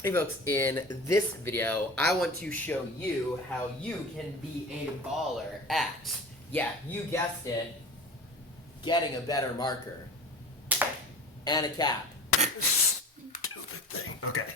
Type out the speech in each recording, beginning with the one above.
Hey folks, in this video, I want to show you how you can be a baller at, yeah, you guessed it, getting a better marker and a cap. Stupid thing. Okay.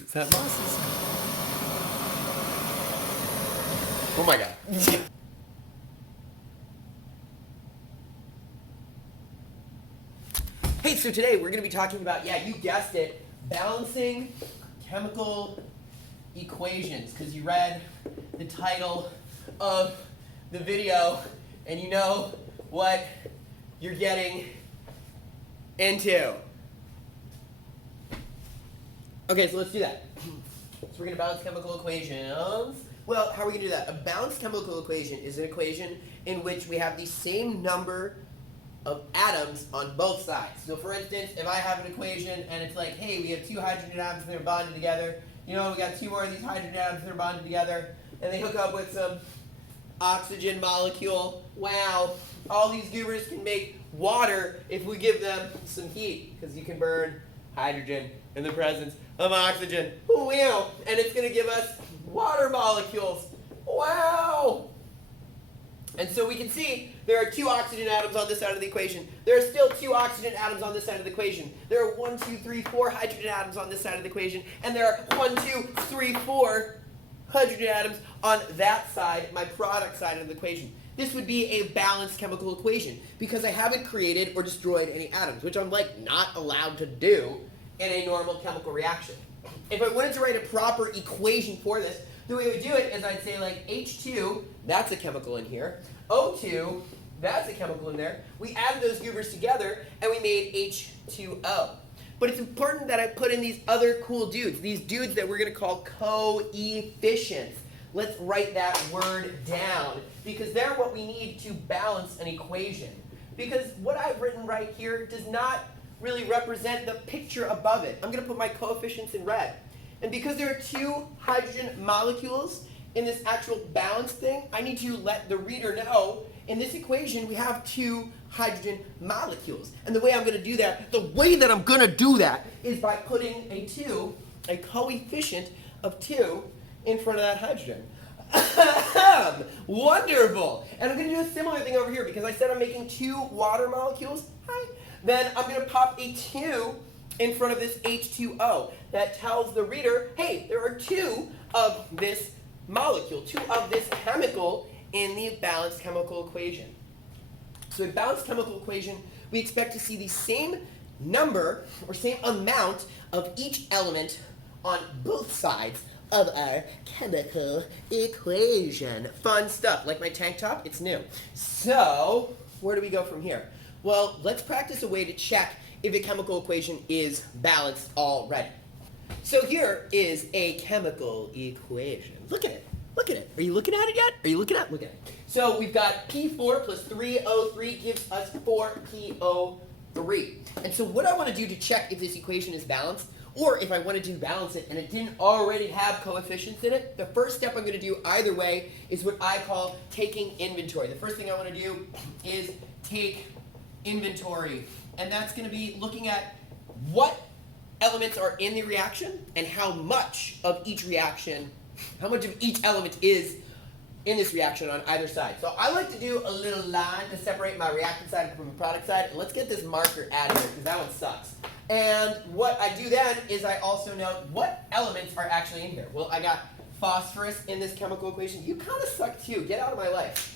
Is that bosses? Oh my god. Hey, so today we're going to be talking about, yeah, you guessed it, balancing chemical equations, because you read the title of the video and you know what you're getting into. Okay, so let's do that. So we're going to balance chemical equations. Well, how are we going to do that? A balanced chemical equation is an equation in which we have the same number of atoms on both sides. So for instance, if I have an equation and it's like, hey, we have two hydrogen atoms and they're bonded together, you know, we got two more of these hydrogen atoms that are bonded together, and they hook up with some oxygen molecule. Wow, all these goobers can make water if we give them some heat, because you can burn hydrogen in the presence of oxygen. Wow, and it's going to give us water molecules. Wow! And so we can see there are two oxygen atoms on this side of the equation. There are still two oxygen atoms on this side of the equation. There are 1, 2, 3, 4 hydrogen atoms on this side of the equation. And there are 1, 2, 3, 4 hydrogen atoms on that side, my product side of the equation. This would be a balanced chemical equation because I haven't created or destroyed any atoms, which I'm like not allowed to do in a normal chemical reaction. If I wanted to write a proper equation for this, the way we would do it is I'd say like H2, that's a chemical in here. O2, that's a chemical in there. We added those goobers together and we made H2O. But it's important that I put in these other cool dudes, these dudes that we're going to call coefficients. Let's write that word down because they're what we need to balance an equation. Because what I've written right here does not really represent the picture above it. I'm going to put my coefficients in red. And because there are two hydrogen molecules in this actual balance thing, I need to let the reader know in this equation we have two hydrogen molecules. And the way I'm going to do that, is by putting a coefficient of 2 in front of that hydrogen. Wonderful! And I'm going to do a similar thing over here because I said I'm making two water molecules. Then I'm going to pop a 2 in front of this H2O. That tells the reader, hey, there are two of this molecule, two of this chemical in the balanced chemical equation. So in balanced chemical equation, we expect to see the same number or same amount of each element on both sides of our chemical equation. Fun stuff. Like my tank top, it's new. So where do we go from here? Well, let's practice a way to check if a chemical equation is balanced already. So here is a chemical equation. Look at it. Look at it. Are you looking at it yet? Are you looking at it? Look at it. So we've got P4 plus 3O3 gives us 4PO3. And so what I want to do to check if this equation is balanced, or if I wanted to balance it and it didn't already have coefficients in it, the first step I'm going to do either way is what I call taking inventory. The first thing I want to do is take inventory. And that's going to be looking at what elements are in the reaction and how much of each element is in this reaction on either side. So I like to do a little line to separate my reactant side from the product side. And let's get this marker out of here because that one sucks. And what I do then is I also note what elements are actually in here. Well, I got phosphorus in this chemical equation. You kind of suck too. Get out of my life.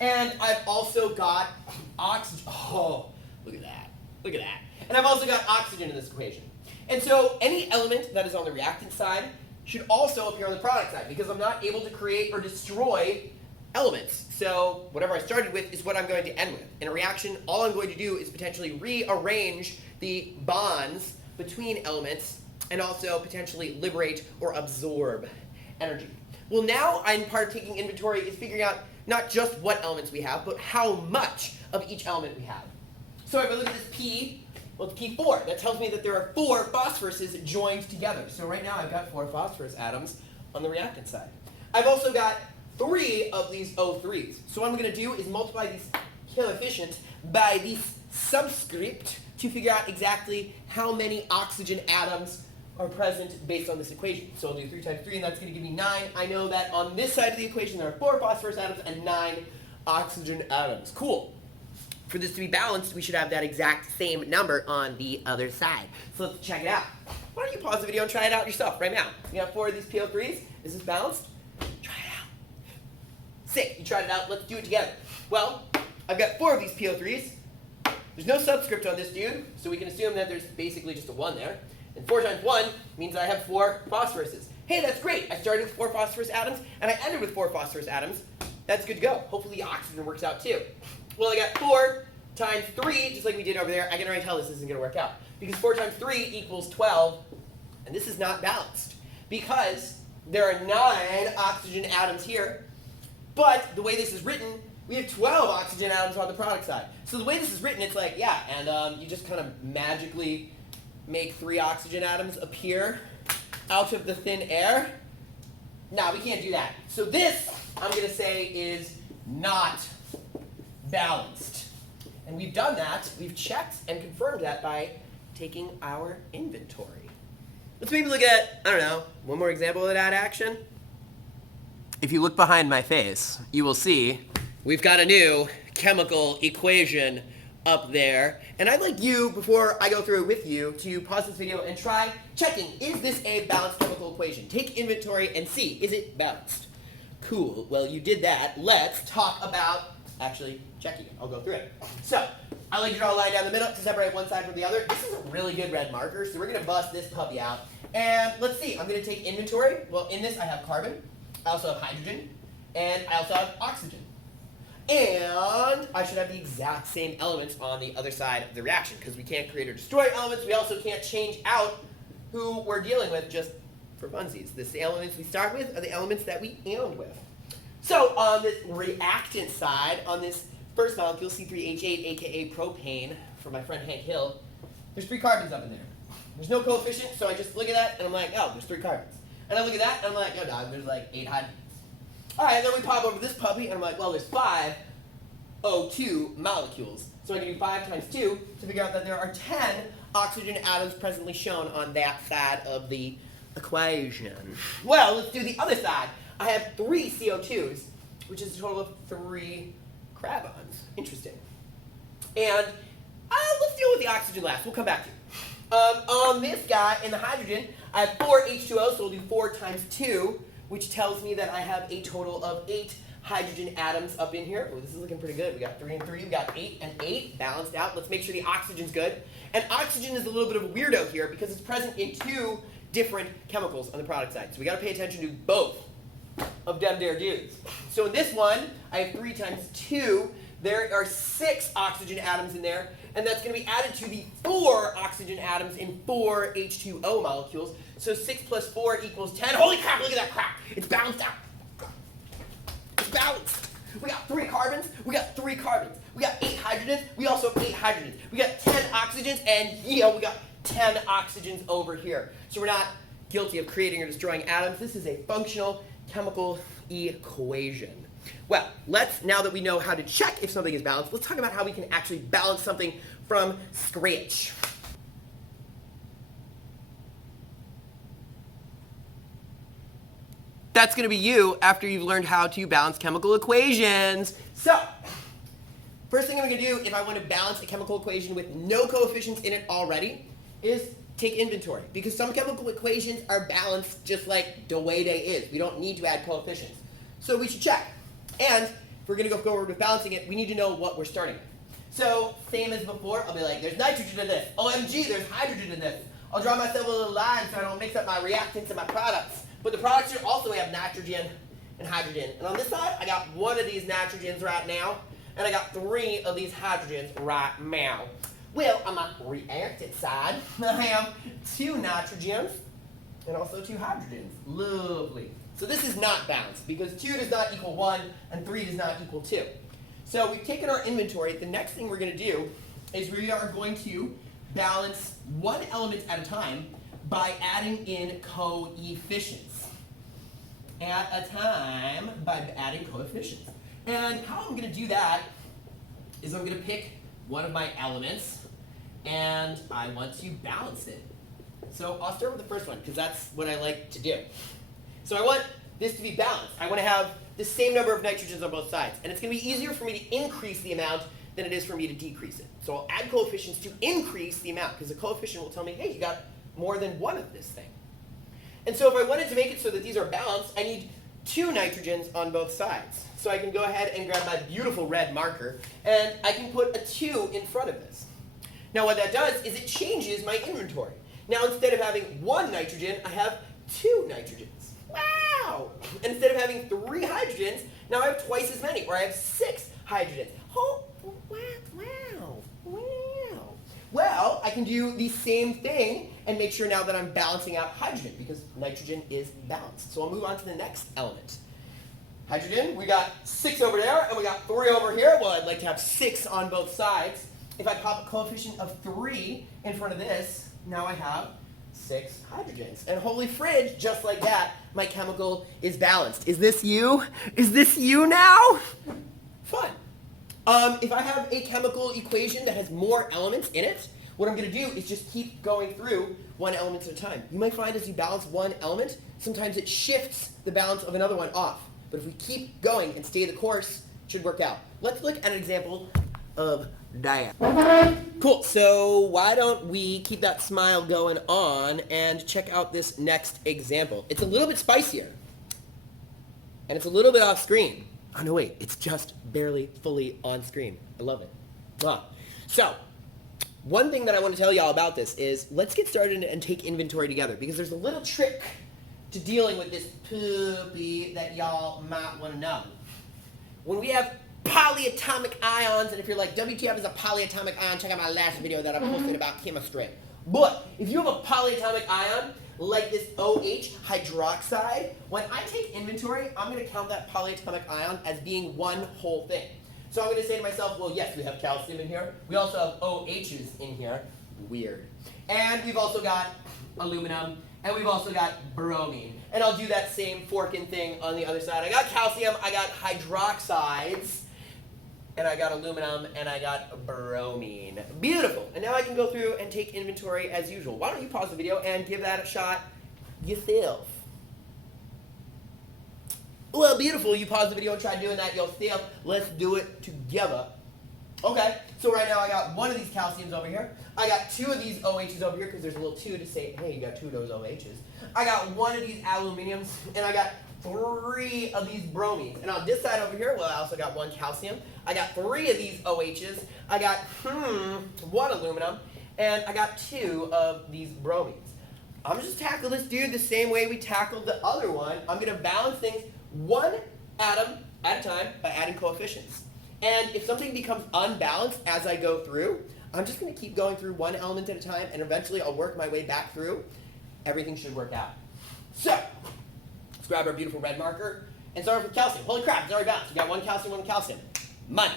And I've also got oxygen. Oh, look at that. Look at that. And I've also got oxygen in this equation. And so any element that is on the reactant side should also appear on the product side because I'm not able to create or destroy elements. So whatever I started with is what I'm going to end with. In a reaction, all I'm going to do is potentially rearrange the bonds between elements and also potentially liberate or absorb energy. Well, now part of taking inventory is figuring out not just what elements we have, but how much of each element we have. So if I look at this P, well, it's P4. That tells me that there are 4 phosphoruses joined together. So right now I've got 4 phosphorus atoms on the reactant side. I've also got 3 of these O3s. So what I'm going to do is multiply these coefficients by this subscript to figure out exactly how many oxygen atoms are present based on this equation. So I'll do 3 times 3, and that's going to give me 9. I know that on this side of the equation there are 4 phosphorus atoms and 9 oxygen atoms. Cool. For this to be balanced, we should have that exact same number on the other side. So let's check it out. Why don't you pause the video and try it out yourself right now? You have 4 of these PO3s. Is this balanced? Try it out. Sick. You tried it out. Let's do it together. Well, I've got 4 of these PO3s. There's no subscript on this dude, so we can assume that there's basically just a 1 there. And 4 times 1 means I have 4 phosphoruses. Hey, that's great. I started with 4 phosphorus atoms, and I ended with 4 phosphorus atoms. That's good to go. Hopefully the oxygen works out too. Well, I got 4 times 3, just like we did over there. I can already tell this isn't going to work out. Because 4 times 3 equals 12, and this is not balanced. Because there are 9 oxygen atoms here, but the way this is written, we have 12 oxygen atoms on the product side. So the way this is written, it's like, yeah, and you just kind of magically make 3 oxygen atoms appear out of the thin air. Nah, we can't do that. So this, I'm going to say, is not balanced. And we've done that, we've checked and confirmed that by taking our inventory. Let's maybe look at, I don't know, one more example of that action. If you look behind my face, you will see we've got a new chemical equation up there. And I'd like you, before I go through it with you, to pause this video and try checking, is this a balanced chemical equation? Take inventory and see, is it balanced? Cool, well you did that. Let's talk about actually checking it. I'll go through it. So, I like to draw a line down the middle to separate one side from the other. This is a really good red marker, so we're going to bust this puppy out. And let's see, I'm going to take inventory. Well, in this I have carbon, I also have hydrogen, and I also have oxygen. And I should have the exact same elements on the other side of the reaction, because we can't create or destroy elements. We also can't change out who we're dealing with just for funsies. The elements we start with are the elements that we end with. So on this reactant side, on this first molecule, C3H8, aka propane, from my friend Hank Hill, there's 3 carbons up in there. There's no coefficient, so I just look at that and I'm like, oh, there's 3 carbons. And I look at that and I'm like, oh, dog, there's like 8 hydrogens. All right, then we pop over this puppy and I'm like, well, there's 5 O2 molecules. So I can do 5 times 2 to figure out that there are 10 oxygen atoms presently shown on that side of the equation. Well, let's do the other side. I have 3 CO2s, which is a total of 3 crabons. Interesting. And let's deal with the oxygen last. We'll come back to it. On this guy, in the hydrogen, I have 4 H2O, so we'll do 4 times 2, which tells me that I have a total of 8 hydrogen atoms up in here. Oh, this is looking pretty good. We got 3 and 3, we got 8 and 8, balanced out. Let's make sure the oxygen's good. And oxygen is a little bit of a weirdo here because it's present in 2 different chemicals on the product side. So we got to pay attention to both of them there dudes. So in this one, I have 3 times 2. There are 6 oxygen atoms in there, and that's going to be added to the 4 oxygen atoms in 4 H2O molecules. So 6 plus 4 equals 10. Holy crap, look at that crap. It's balanced out. It's balanced. We got 3 carbons. We got 3 carbons. We got 8 hydrogens. We also have 8 hydrogens. We got 10 oxygens, and yeah, we got 10 oxygens over here. So we're not guilty of creating or destroying atoms. This is a functional chemical equation. Well, now that we know how to check if something is balanced, let's talk about how we can actually balance something from scratch. That's going to be you after you've learned how to balance chemical equations. So, first thing I'm going to do if I want to balance a chemical equation with no coefficients in it already is take inventory. Because some chemical equations are balanced just like the way they is. We don't need to add coefficients. So we should check. And if we're going to go forward with balancing it, we need to know what we're starting with. So, same as before, I'll be like, there's nitrogen in this. OMG, there's hydrogen in this. I'll draw myself a little line so I don't mix up my reactants and my products. But the products here also have nitrogen and hydrogen. And on this side, I got 1 of these nitrogens right now, and I got 3 of these hydrogens right now. Well, on my reactant side, I have 2 nitrogens and also 2 hydrogens. Lovely. So this is not balanced because 2 does not equal 1 and 3 does not equal 2. So we've taken our inventory. The next thing we're going to do is we are going to balance one element at a time by adding in coefficients. At a time by adding coefficients. And how I'm going to do that is I'm going to pick one of my elements and I want to balance it. So I'll start with the first one because that's what I like to do. So I want this to be balanced. I want to have the same number of nitrogens on both sides. And it's going to be easier for me to increase the amount than it is for me to decrease it. So I'll add coefficients to increase the amount because the coefficient will tell me, hey, you got more than one of this thing. And so if I wanted to make it so that these are balanced, I need 2 nitrogens on both sides. So I can go ahead and grab my beautiful red marker, and I can put a 2 in front of this. Now what that does is it changes my inventory. Now instead of having 1 nitrogen, I have 2 nitrogens. Wow! Instead of having 3 hydrogens, now I have twice as many, or I have 6 hydrogens. Oh, wow. Well, I can do the same thing and make sure now that I'm balancing out hydrogen because nitrogen is balanced. So I'll move on to the next element. Hydrogen, we got 6 over there and we got 3 over here. Well, I'd like to have 6 on both sides. If I pop a coefficient of 3 in front of this, now I have 6 hydrogens. And holy fridge, just like that, my chemical is balanced. Is this you? Is this you now? Fun. If I have a chemical equation that has more elements in it, what I'm going to do is just keep going through one element at a time. You might find as you balance one element, sometimes it shifts the balance of another one off. But if we keep going and stay the course, it should work out. Let's look at an example of that. Cool, so why don't we keep that smile going on and check out this next example. It's a little bit spicier. And it's a little bit off screen. Oh no, wait, it's just barely fully on screen. I love it. Wow. So, one thing that I want to tell y'all about this is let's get started and take inventory together because there's a little trick to dealing with this poopy that y'all might want to know. When we have polyatomic ions, and if you're like, WTF is a polyatomic ion, check out my last video that I posted about chemistry. But if you have a polyatomic ion, like this OH hydroxide, when I take inventory, I'm going to count that polyatomic ion as being one whole thing. So I'm going to say to myself, well, yes, we have calcium in here. We also have OHs in here. Weird. And we've also got aluminum, and we've also got bromine. And I'll do that same forking thing on the other side. I got calcium, I got hydroxides, and I got aluminum, and I got bromine. Beautiful. And now I can go through and take inventory as usual. Why don't you pause the video and give that a shot yourself? Well, beautiful. You pause the video and try doing that yourself. Let's do it together. Okay, so right now I got 1 of these calciums over here. I got 2 of these OHs over here because there's a little 2 to say, hey, you got 2 of those OHs. I got 1 of these aluminiums, and I got 3 of these bromines. And on this side over here, well, I also got 1 calcium. I got 3 of these OHs. I got 1 aluminum, and I got 2 of these bromines. I'm just tackle this dude the same way we tackled the other one. I'm going to balance things 1 atom at a time by adding coefficients. And if something becomes unbalanced as I go through, I'm just going to keep going through 1 element at a time, and eventually I'll work my way back through. Everything should work out. So, let's grab our beautiful red marker and start with calcium. Holy crap, it's already balanced. We got 1 calcium, 1 calcium. Money.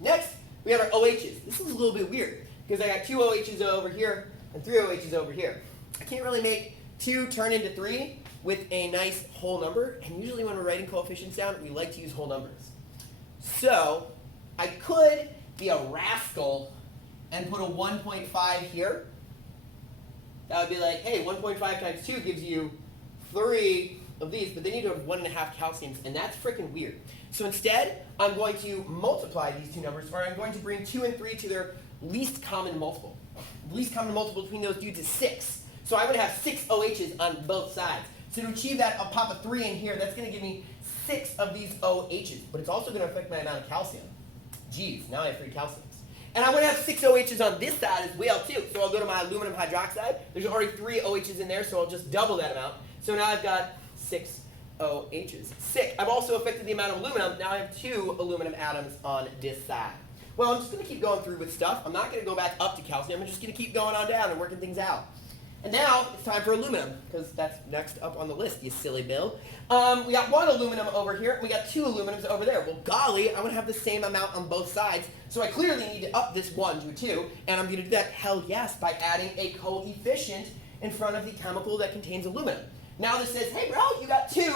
Next, we have our OHs. This is a little bit weird because I got 2 OHs over here and 3 OHs over here. I can't really make 2 turn into 3 with a nice whole number, and usually when we're writing coefficients down, we like to use whole numbers. So, I could be a rascal and put a 1.5 here. That would be like, hey, 1.5 times 2 gives you 3 of these, but then you do have 1.5 calciums, and that's freaking weird. So instead, I'm going to multiply these 2 numbers, or I'm going to bring 2 and 3 to their least common multiple. The least common multiple between those dudes is 6. So I would have 6 OHs on both sides. So to achieve that, I'll pop a 3 in here. That's going to give me 6 of these OHs, but it's also going to affect my amount of calcium. Geez, now I have 3 calciums. And I'm going to have 6 OHs on this side as well, too. So I'll go to my aluminum hydroxide. There's already 3 OHs in there, so I'll just double that amount. So now I've got 6 OHs. Sick. I've also affected the amount of aluminum. Now I have 2 aluminum atoms on this side. Well, I'm just going to keep going through with stuff. I'm not going to go back up to calcium. I'm just going to keep going on down and working things out. And now it's time for aluminum, because that's next up on the list, you silly Bill. We got 1 aluminum over here, and we got 2 aluminums over there. Well, golly, I'm going to have the same amount on both sides, so I clearly need to up this 1 to a 2, and I'm going to do that, hell yes, by adding a coefficient in front of the chemical that contains aluminum. Now this says, hey, bro, you got 2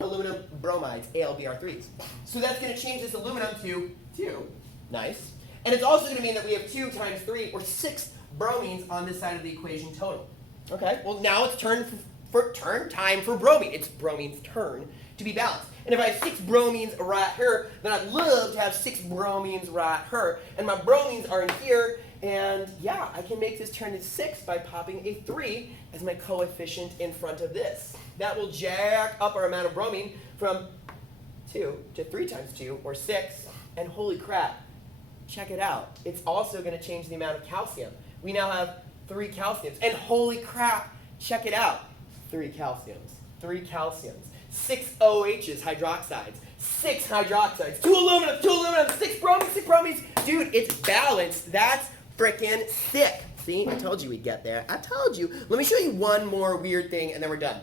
aluminum bromides, AlBr3s. So that's going to change this aluminum to 2. Nice. And it's also going to mean that we have 2 times 3, or 6 bromines on this side of the equation total. Okay, well now it's time for bromine. It's bromine's turn to be balanced. And if I have 6 bromines right here, then I'd love to have 6 bromines right here. And my bromines are in here, and yeah, I can make this turn to 6 by popping a 3 as my coefficient in front of this. That will jack up our amount of bromine from 2 to 3 times 2, or 6. And holy crap, check it out. It's also going to change the amount of calcium. We now have 3 calciums. And holy crap, check it out. 3 calciums. 3 calciums. 6 OHs, hydroxides. 6 hydroxides. 2 aluminum, 2 aluminum, 6 bromines, 6 bromines. Dude, it's balanced. That's frickin' sick. See, I told you we'd get there. I told you. Let me show you one more weird thing, and then we're done.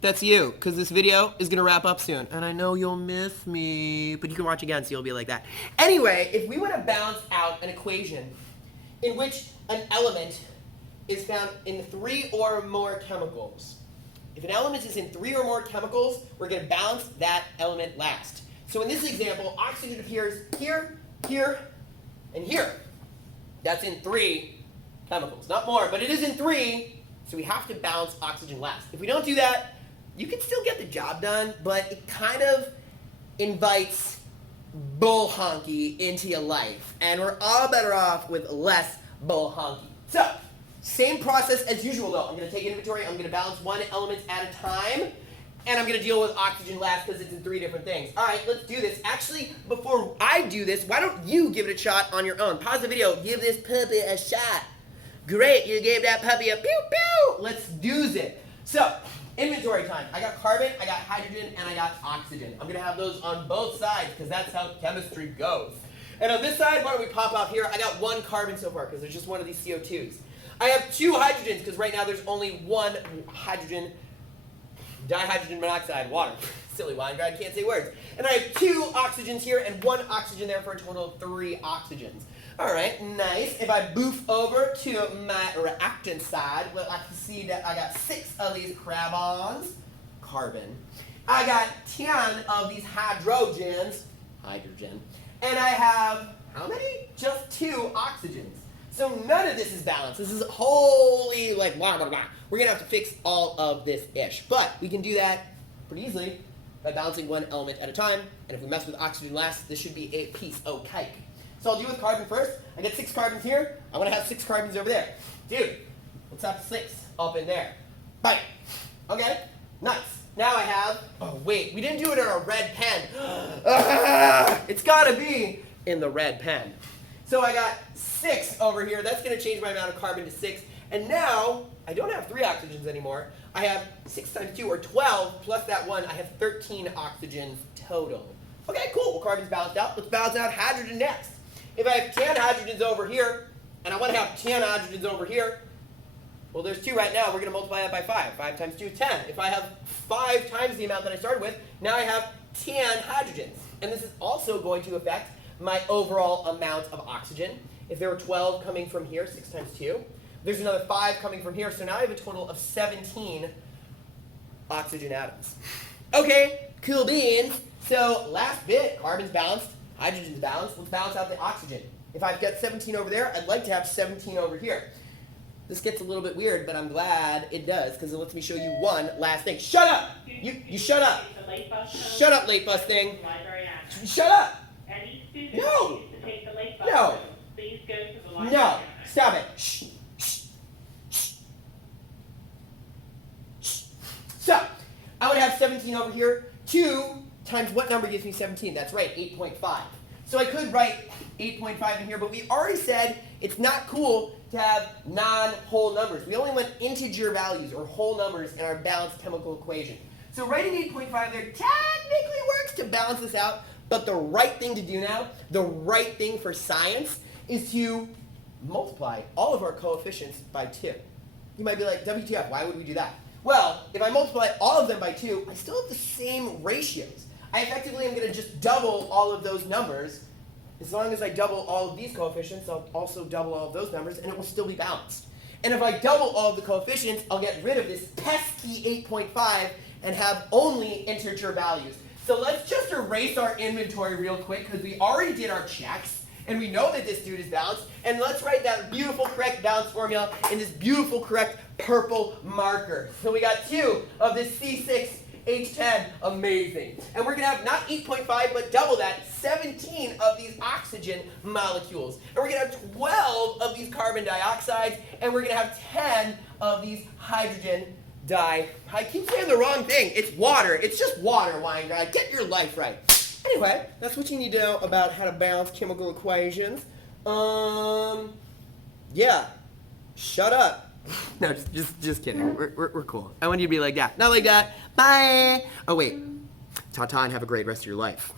That's you, because this video is going to wrap up soon. And I know you'll miss me, but you can watch again so you'll be like that. Anyway, if we want to balance out an equation in which an element is found in 3 or more chemicals. If an element is in 3 or more chemicals, we're going to balance that element last. So in this example, oxygen appears here, here, and here. That's in 3 chemicals. Not more, but it is in 3, so we have to balance oxygen last. If we don't do that, you can still get the job done, but it kind of invites bull honky into your life. And we're all better off with less bull honky. So, same process as usual though. I'm going to take inventory, I'm going to balance 1 element at a time, and I'm going to deal with oxygen last because it's in 3 different things. Alright, let's do this. Actually, before I do this, why don't you give it a shot on your own? Pause the video, give this puppy a shot. Great, you gave that puppy a pew pew! Let's do it. So, inventory time. I got carbon, I got hydrogen, and I got oxygen. I'm going to have those on both sides because that's how chemistry goes. And on this side, why don't we pop off here? I got 1 carbon so far because there's just one of these CO2s. I have 2 hydrogens because right now there's only 1 hydrogen, dihydrogen monoxide, water. Silly wine guy, can't say words. And I have 2 oxygens here and 1 oxygen there for a total of 3 oxygens. Alright, nice. If I boof over to my reactant side, well, I can see that I got 6 of these carbons, carbon. I got 10 of these hydrogens, hydrogen. And I have, how many? Just 2 oxygens. So none of this is balanced. This is wholly like blah, blah, blah. We're going to have to fix all of this ish. But we can do that pretty easily by balancing 1 element at a time. And if we mess with oxygen last, this should be a piece of cake. So I'll deal with carbon first. I get 6 carbons here. I want to have 6 carbons over there. Dude, let's have 6 up in there. Bam. Okay, nice. Now I have, oh wait, we didn't do it in a red pen. It's got to be in the red pen. So I got 6 over here. That's going to change my amount of carbon to 6. And now, I don't have 3 oxygens anymore. I have 6 times 2, or 12, plus that 1. I have 13 oxygens total. Okay, cool. Well, carbon's balanced out. Let's balance out hydrogen next. If I have 10 hydrogens over here, and I want to have 10 hydrogens over here, well, there's 2 right now. We're going to multiply that by 5. 5 times 2 is 10. If I have 5 times the amount that I started with, now I have 10 hydrogens. And this is also going to affect my overall amount of oxygen. If there were 12 coming from here, 6 times 2, there's another 5 coming from here, so now I have a total of 17 oxygen atoms. Okay, cool beans. So last bit, carbon's balanced, hydrogen's balanced. Let's balance out the oxygen. If I've got 17 over there, I'd like to have 17 over here. This gets a little bit weird, but I'm glad it does, because it lets me show you one last thing. Shut up! You shut up! Shut up, late bus thing! Shut up! No! No! No! Stop it! Shh! Shh! Shh! Shh! So, I would have 17 over here. 2 times what number gives me 17? That's right, 8.5. So I could write 8.5 in here, but we already said it's not cool to have non-whole numbers. We only want integer values or whole numbers in our balanced chemical equation. So writing 8.5 there technically works to balance this out, but the right thing to do now, the right thing for science, is to multiply all of our coefficients by 2. You might be like, WTF, why would we do that? Well, if I multiply all of them by 2, I still have the same ratios. I effectively am going to just double all of those numbers. As long as I double all of these coefficients, I'll also double all of those numbers, and it will still be balanced. And if I double all of the coefficients, I'll get rid of this pesky 8.5 and have only integer values. So let's just erase our inventory real quick, because we already did our checks. And we know that this dude is balanced. And let's write that beautiful correct balance formula in this beautiful correct purple marker. So we got 2 of this C6H10. Amazing. And we're going to have not 8.5, but double that, 17 of these oxygen molecules. And we're going to have 12 of these carbon dioxides. And we're going to have 10 of these hydrogen I keep saying the wrong thing. It's water. It's just water, Weinrod. Get your life right. Anyway, that's what you need to know about how to balance chemical equations. Yeah. Shut up. No, just kidding. We're cool. I want you to be like that. Not like that. Bye. Oh, wait. Ta-ta and have a great rest of your life.